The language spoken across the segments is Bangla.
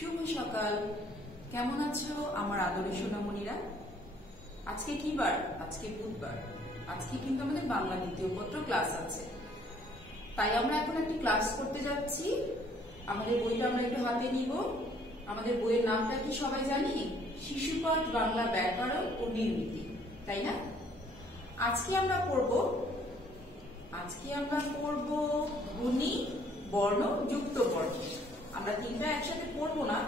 শুভ সকাল। কেমন আছো আমার আদরের সোনামণিরা? আজকে কি বার? আজকে বুধবার। আজকে কিন্তু আমাদের বাংলা দ্বিতীয় পত্র ক্লাস আছে, তাই আমরা এখন একটি ক্লাস করতে যাচ্ছি। আমাদের বইটা আমরা একটু হাতে নিব। আমাদের বইয়ের নামটা কি সবাই জানি? শিশুপাঠ বাংলা ব্যাকরণ ও নির্মিতি, তাই না? আজকে আমরা পড়ব ধ্বনি, বর্ণ, যুক্ত বর্ণ। আমরা তিনটা একসাথে পড়বো না,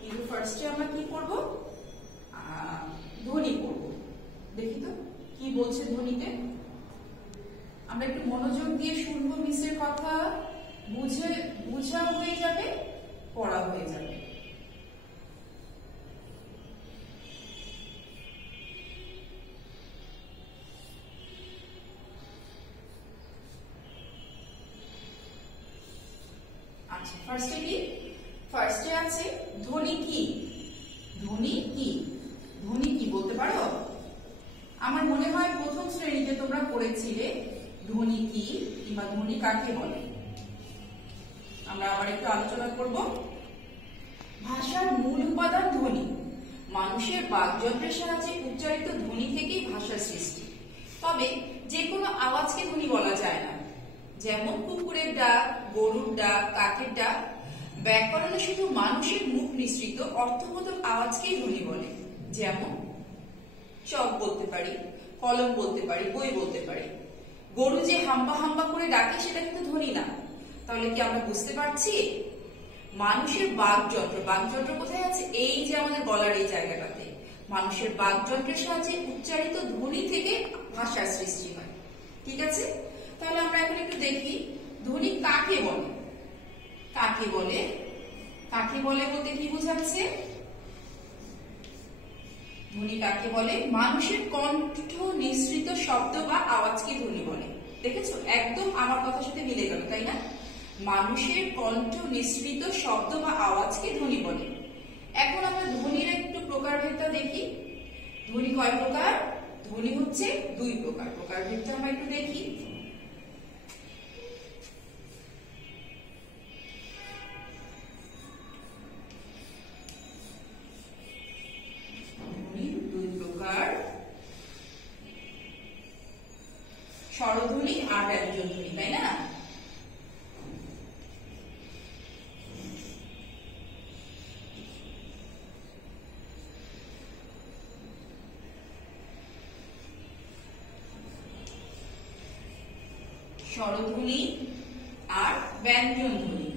কিন্তু ফার্স্টে আমরা কি পড়বো? ধ্বনি পড়বো। দেখি তো কি বলছে ধ্বনিতে। আমরা একটু মনোযোগ দিয়ে শুনবো মিসের কথা, বুঝা হয়ে যাবে, পড়া হয়ে যাবে। আচ্ছা, ফার্স্টে আছে ধ্বনি কি। ধ্বনি কি? ধ্বনি কি বলতে পারো? আমার মনে হয় প্রথম শ্রেণীতে তোমরা পড়েছিলে ধ্বনি কি কিংবা ধ্বনি কাকে বলে। আমরা আবার একটু আলোচনা করব। ভাষার মূল উপাদান ধ্বনি। মানুষের বাকযন্ত্রের সাহায্যে উচ্চারিত ধ্বনি থেকেই ভাষার সৃষ্টি। তবে যে কোনো আওয়াজকে ধ্বনি বলা যায় না, যেমন কুকুরের ডাক, গরুর ডাক, কাকের ডাক। ব্যাকরণে শুধু মানুষের মুখ মিশ্রিত অর্থবোধক আওয়াজকেই ধ্বনি বলে। যেমন চক বলতে পারি, কলম বলতে পারি, বই বলতে পারি। গরু যে হাম্বা হাম্বা করে ডাকে সেটা কিন্তু ধ্বনি না। তাহলে কি আমরা বুঝতে পারছি? মানুষের বাকযন্ত্র কোথায় আছে? এই যে আমাদের গলার এই জায়গাটাতে। মানুষের বাকযন্ত্রের সাহায্যে উচ্চারিত ধ্বনি থেকে ভাষার সৃষ্টি হয়। ঠিক আছে, তাহলে আমরা এখন একটু দেখি ধ্বনি কাকে বলে। কাকে বলে বলতে কি বোঝাচ্ছে? ধ্বনি কাকে বলে? মানুষের কণ্ঠ নিঃসৃত শব্দ বা আওয়াজকে ধ্বনি বলে। দেখেছো, একদম আমার কথার সাথে মিলে গেল, তাই না? মানুষের কণ্ঠ নিঃসৃত শব্দ বা আওয়াজকে ধ্বনি বলে। এখন আমরা ধ্বনির একটু প্রকারভেদটা দেখি। ধ্বনি কয় প্রকার? ধ্বনি হচ্ছে দুই প্রকার। প্রকারভেদটা আমরা একটু দেখি। স্বরধ্বনি আর ব্যঞ্জন ধ্বনি, তাই না? স্বরধ্বনি আর ব্যঞ্জন ধ্বনি।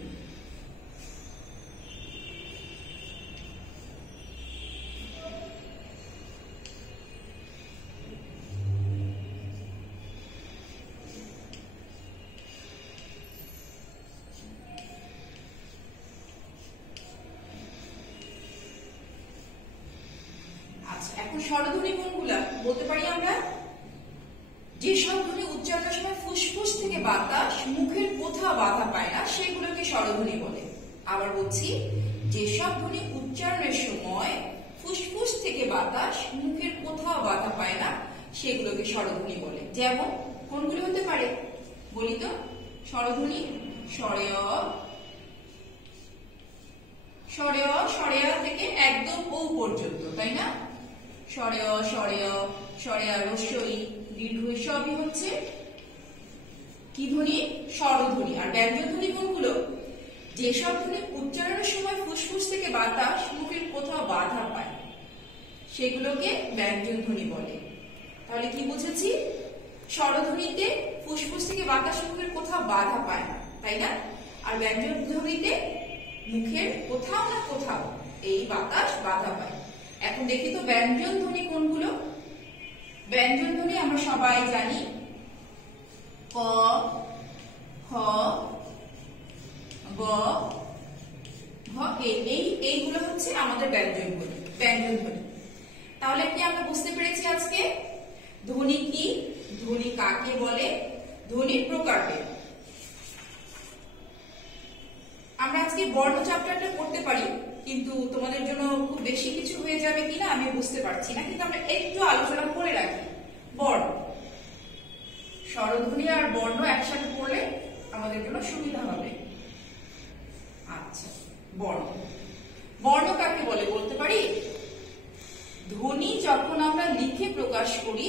এখন স্বরধ্বনি কোনগুলা বলতে পারি আমরা? যেসব ধ্বনি উচ্চারণের সময় ফুসফুস থেকে বাতাস মুখের কোথাও বাধা পায় না সেগুলোকে স্বরধ্বনি বলে। আবার বলছি, যেসব ধ্বনি উচ্চারণের সময় ফুসফুস থেকে বাতাস মুখের কোথাও বাধা পায় না সেগুলোকে স্বরধ্বনি বলে। যেমন কোনগুলো হতে পারে বলি তো? স্বরধ্বনি সরেয় থেকে একদম ও পর্যন্ত, তাই না? সরেয় রস্যই দীর্ঘ সবই হচ্ছে কি ধ্বনি? স্বরধ্বনি। আর ব্যঞ্জন ধ্বনি কোনগুলো? যেসব ধ্বনি উচ্চারণের সময় ফুসফুস থেকে বাতাস মুখের কোথাও বাধা পায় সেগুলোকে ব্যঞ্জন ধ্বনি বলে। তাহলে কি বুঝেছি? স্বরধ্বনিতে ফুসফুস থেকে বাতাস মুখের কোথাও বাধা পায় না, তাই না? আর ব্যঞ্জন ধ্বনিতে মুখের কোথাও না কোথাও এই বাতাস বাধা পায়। এখন দেখি তো ব্যঞ্জন ধ্বনি কোনগুলো। ব্যঞ্জন ধ্বনি আমরা সবাই জানি, ক, খ, গ, ঘ, এইগুলো হচ্ছে আমাদের ব্যঞ্জন ধ্বনি। তাহলে কি আমরা বুঝতে পেরেছি আজকে ধ্বনি কি, ধ্বনি কাকে বলে, ধ্বনির প্রকারভেদ। আমরা আজকে বর্ণ চ্যাপ্টারটা পড়তে পারি, কিন্তু তোমাদের জন্য খুব বেশি কিছু হয়ে যাবে কিনা আমি বুঝতে পারছি না, কিন্তু আমরা একটু আলোচনা করে রাখি। বর্ণ, স্বরধ্বনি আর বর্ণ একসাথে পড়লে আমাদের জন্য সুবিধা হবে। আচ্ছা, বর্ণ বর্ণ কাকে বলে বলতে পারি? ধ্বনি যখন আমরা লিখে প্রকাশ করি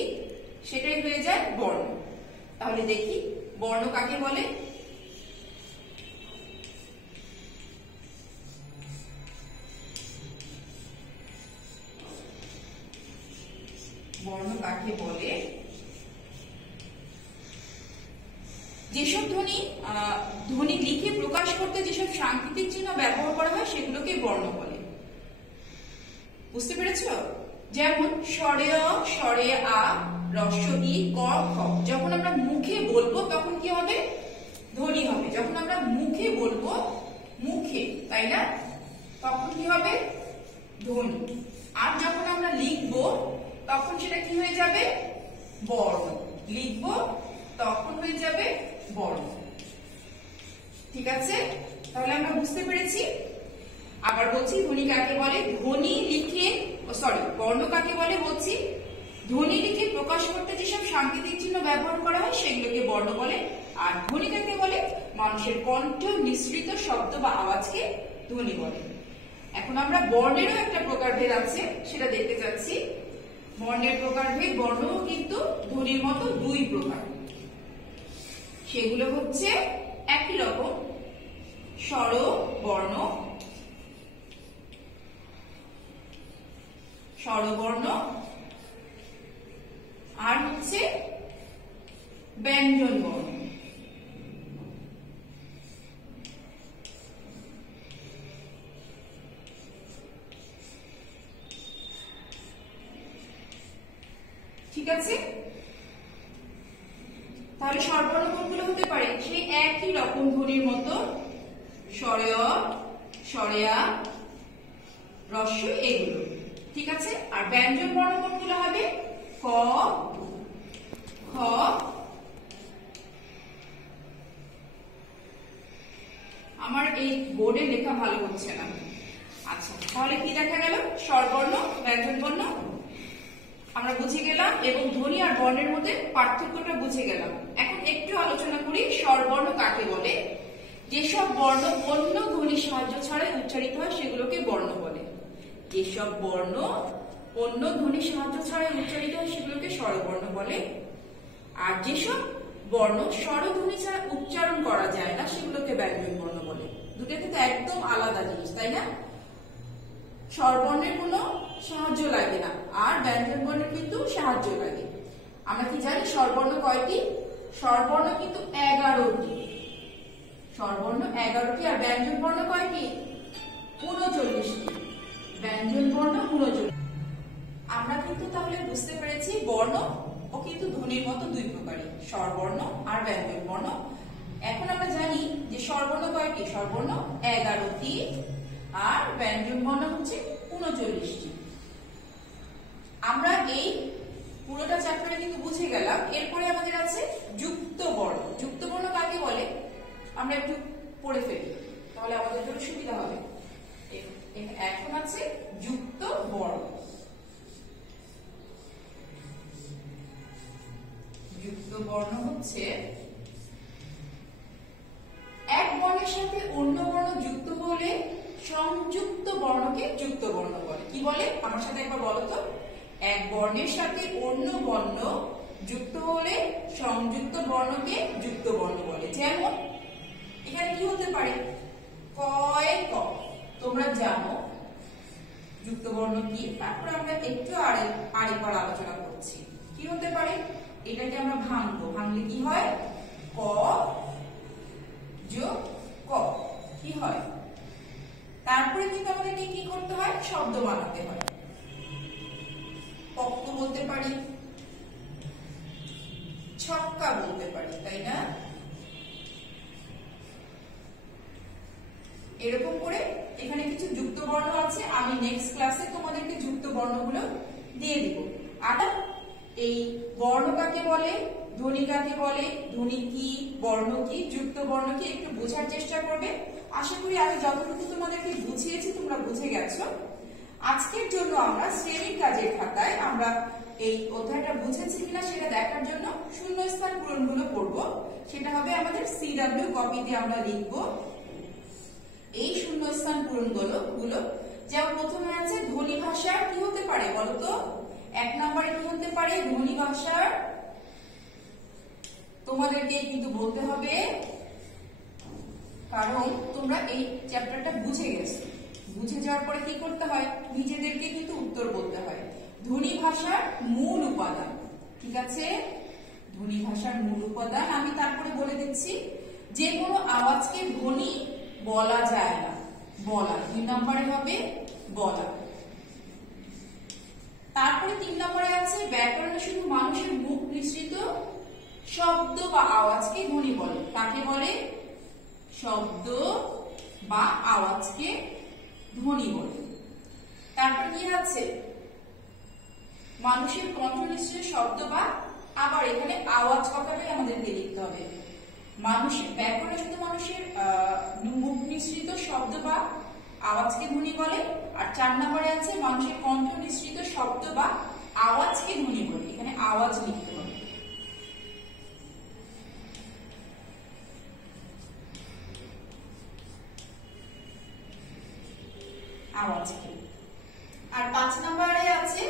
সেটাই হয়ে যায় বর্ণ। তাহলে দেখি বর্ণ কাকে বলে। বর্ণ কাকে বলে? যেসব ধ্বনি লিখে প্রকাশ করতে যেসব সাংকেতিক চিহ্ন ব্যবহার করা হয় সেগুলোকে বর্ণ বলে। বুঝতে পেরেছো? যেমন স্বরে অ, স্বরে আ, হ্রস্ব ই, ক, খ। যখন আমরা মুখে বলবো তখন কি হবে? ধ্বনি হবে। যখন আমরা মুখে বলবো, মুখে, তাই না, তখন কি হবে? ধ্বনি। আর যখন আমরা লিখবো তখন সেটা কি হয়ে যাবে? বর্ণ। লিখবো তখন হয়ে যাবে বর্ণ। ঠিক আছে? তাহলে আমরা বুঝতে পেরেছি। আবার বলছি ধ্বনি কাকে বলে? ধ্বনি লিখে, বর্ণ কাকে বলে বলছি? ধ্বনি লিখে প্রকাশ করতে যেসব সাংকেতিক চিহ্ন ব্যবহার করা হয় সেগুলোকে বর্ণ বলে। আর ধ্বনি কাকে বলে? মানুষের কণ্ঠ মিশ্রিত শব্দ বা আওয়াজকে ধ্বনি বলে। এখন আমরা বর্ণেরও একটা প্রকারভেদ আছে সেটা দেখতে চাচ্ছি। বর্ণের প্রকারভেদ, বর্ণও কিন্তু ধ্বনির মতো দুই প্রকার। সেগুলো হচ্ছে একই রকম স্বরবর্ণ, স্বরবর্ণ, আর হচ্ছে ব্যঞ্জন বর্ণ। ঠিক আছে? তাহলে স্বরবর্ণ কোনগুলো হতে পারে? সেই একই রকম ধ্বনির মতো স্বরে অ, স্বরে আ, হ্রস্ব এগুলো। ঠিক আছে? আর ব্যঞ্জন বর্ণ কোনগুলো হবে? ক, খ, আমার এই বোর্ডে লেখা ভালো হচ্ছে না। আচ্ছা, তাহলে কি দেখা গেল? স্বরবর্ণ, ব্যঞ্জন বর্ণ আমরা বুঝে গেলাম এবং ধ্বনি আর বর্ণের মধ্যে পার্থক্যটা বুঝে গেলাম। এখন একটু আলোচনা করি স্বরবর্ণ কাকে বলে। যেসব বর্ণ অন্য ধ্বনির সাহায্য ছাড়াই উচ্চারিত হয় সেগুলোকে বর্ণ বলে। যেসব বর্ণ অন্য ধ্বনির সাহায্য ছাড়াই উচ্চারিত হয় সেগুলোকে স্বরবর্ণ বলে। আর যেসব বর্ণ স্বরধ্বনি ছাড়া উচ্চারণ করা যায় না সেগুলোকে ব্যঞ্জন বর্ণ বলে। দুটো কিন্তু একদম আলাদা জিনিস, তাই না? স্বরবর্ণের কোনো সাহায্য লাগে না আর ব্যঞ্জন বর্ণের কিন্তু সাহায্য লাগে। আমরা কি জানি স্বরবর্ণ কয়টি? স্বরবর্ণ কিন্তু 11টি। স্বরবর্ণ 11টি। আর ব্যঞ্জন বর্ণ কয়টি? 39টি। ব্যঞ্জন বর্ণ 39। আমরা কিন্তু তাহলে বুঝতে পেরেছি বর্ণ ও কিন্তু ধ্বনির মতো দুই প্রকারের, স্বরবর্ণ আর ব্যঞ্জন বর্ণ। এখন আমরা জানি যে স্বরবর্ণ কয়টি? স্বরবর্ণ 11টি আর ব্যঞ্জন বর্ণ হচ্ছে 39টি। আমরা এই পুরোটা চ্যাপ্টারে কিন্তু বুঝে গেলাম। এরপরে আমাদের আছে যুক্ত বর্ণ। যুক্ত বর্ণ কাকে বলে আমরা একটু পড়ে ফেলি, তাহলে আমাদের জন্য সুবিধা হবে। এখন আছে যুক্ত বর্ণ। যুক্ত বর্ণ হচ্ছে এক বর্ণের সাথে অন্য বর্ণ যুক্ত হলে সংযুক্ত বর্ণকে যুক্ত বর্ণ বলে। কি বলে? আমার সাথে একবার বলো তো। এক বর্ণের সাথে অন্য বর্ণ যুক্ত হলে সংযুক্ত বর্ণকে যুক্ত বর্ণ বলে। যেমন এখানে কি হতে পারে? ক, তোমরা জানো যুক্ত বর্ণ কি, তারপর আমরা একটু আরেকবার আলোচনা করছি। কি হতে পারে? এটাকে আমরা ভাঙবো। ভাঙলে কি হয়? ক যোগ ক, কি হয়? তারপরে কিন্তু আমাদেরকে কি করতে হয়? শব্দ বানাতে হয়। পক্ক বলতে পারি, ছক্কা বলতে পারি, তাই না? এরকম করে এখানে কিছু যুক্ত বর্ণ আছে। আমি নেক্সট ক্লাসে তোমাদেরকে যুক্ত বর্ণগুলো দিয়ে দিব। আর এই বর্ণ কাকে বলে, ধ্বনি কাকে বলে, ধ্বনি কি, বর্ণ কি, যুক্ত বর্ণ কি একটু বোঝার চেষ্টা করবে। আশা করি আমি যতটুকু তোমাদেরকে বুঝিয়েছি তোমরা বুঝে গেছো। আজকের জন্য আমরা শ্রেণীর কাজের খাতায় আমরা এই অধ্যায়টা বুঝেছি কিনা সেটা দেখার জন্য শূন্যস্থান পূরণগুলো করব। সেটা হবে আমাদের CW কপিতে আমরা লিখবো এই শূন্যস্থান পূরণগুলো। যেমন প্রথমে আছে ধ্বনি ভাষার কি হতে পারে বলতো? 1 নম্বরে কি হতে পারে? ধ্বনি ভাষার তোমাদেরকে কিন্তু বলতে হবে, কারণ তোমরা এই চ্যাপ্টারটা বুঝে গেছো। বুঝে যাওয়ার পরে কি করতে হয়? নিজেদেরকে কিন্তু উত্তর বলতে হয়। ধ্বনি ভাষার মূল উপাদান, ঠিক আছে? ধ্বনি ভাষার মূল উপাদান আমি তারপরে বলে দিচ্ছি। যে কোনো আওয়াজকে ধ্বনি বলা যায় না, বলা। 2 নম্বরে হবে বলা। তারপরে 3 নম্বরে আছে ব্যাকরণে শুধু মানুষের মুখ নিঃসৃত শব্দ বা আওয়াজকে ধ্বনি বলে। কাকে বলে? শব্দ বা আওয়াজকে ধ্বনি বলে। তারপর কি আছে? মানুষের কণ্ঠ নিঃসৃত শব্দ বা, আবার এখানে আওয়াজ কথাটাই আমাদেরকে লিখতে হবে। মানুষের ব্যাকরণে শুধু মানুষের মুখ নিঃসৃত শব্দ বা আওয়াজকে ধ্বনি বলে। আর 4 নম্বরে আছে মানুষের কণ্ঠ নিঃসৃত শব্দ বা আওয়াজকে ধ্বনি বলে। এখানে আওয়াজ লিখতে হবে। আওয়াজকে। আর 5 নম্বরে আছে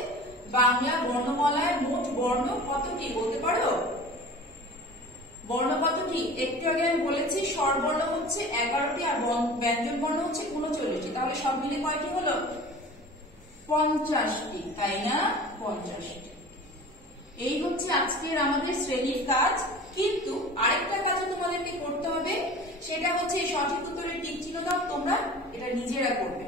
বাংলা বর্ণমালায় মোট বর্ণ কতটি বলতে পারো? বর্ণ কতটি? একটু আগে আমি বলেছি স্বরবর্ণ হচ্ছে 11টি আর ব্যঞ্জন বর্ণ হচ্ছে 39টি। তাহলে সব মিলে কয়টি হলো? 50টি, তাই না? 50টি। এই হচ্ছে আজকের আমাদের শ্রেণীর কাজ। কিন্তু আরেকটা কাজও তোমাদেরকে করতে হবে, সেটা হচ্ছে সঠিক উত্তরের টিক চিহ্ন দাও। তোমরা এটা নিজেরা করবে,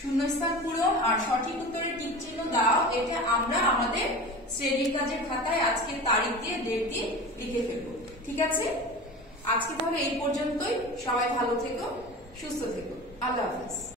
শূন্যস্থান পূরণ আর সঠিক উত্তরের টিক চিহ্ন দাও। এটা আমরা আমাদের শ্রেণীর কাজের খাতায় আজকের তারিখ দিয়ে, ডেট দিয়ে লিখে ফেলবো, ঠিক আছে? আজকে তাহলে এই পর্যন্তই। সবাই ভালো থেকো, সুস্থ থেকো। আল্লাহ হাফেজ।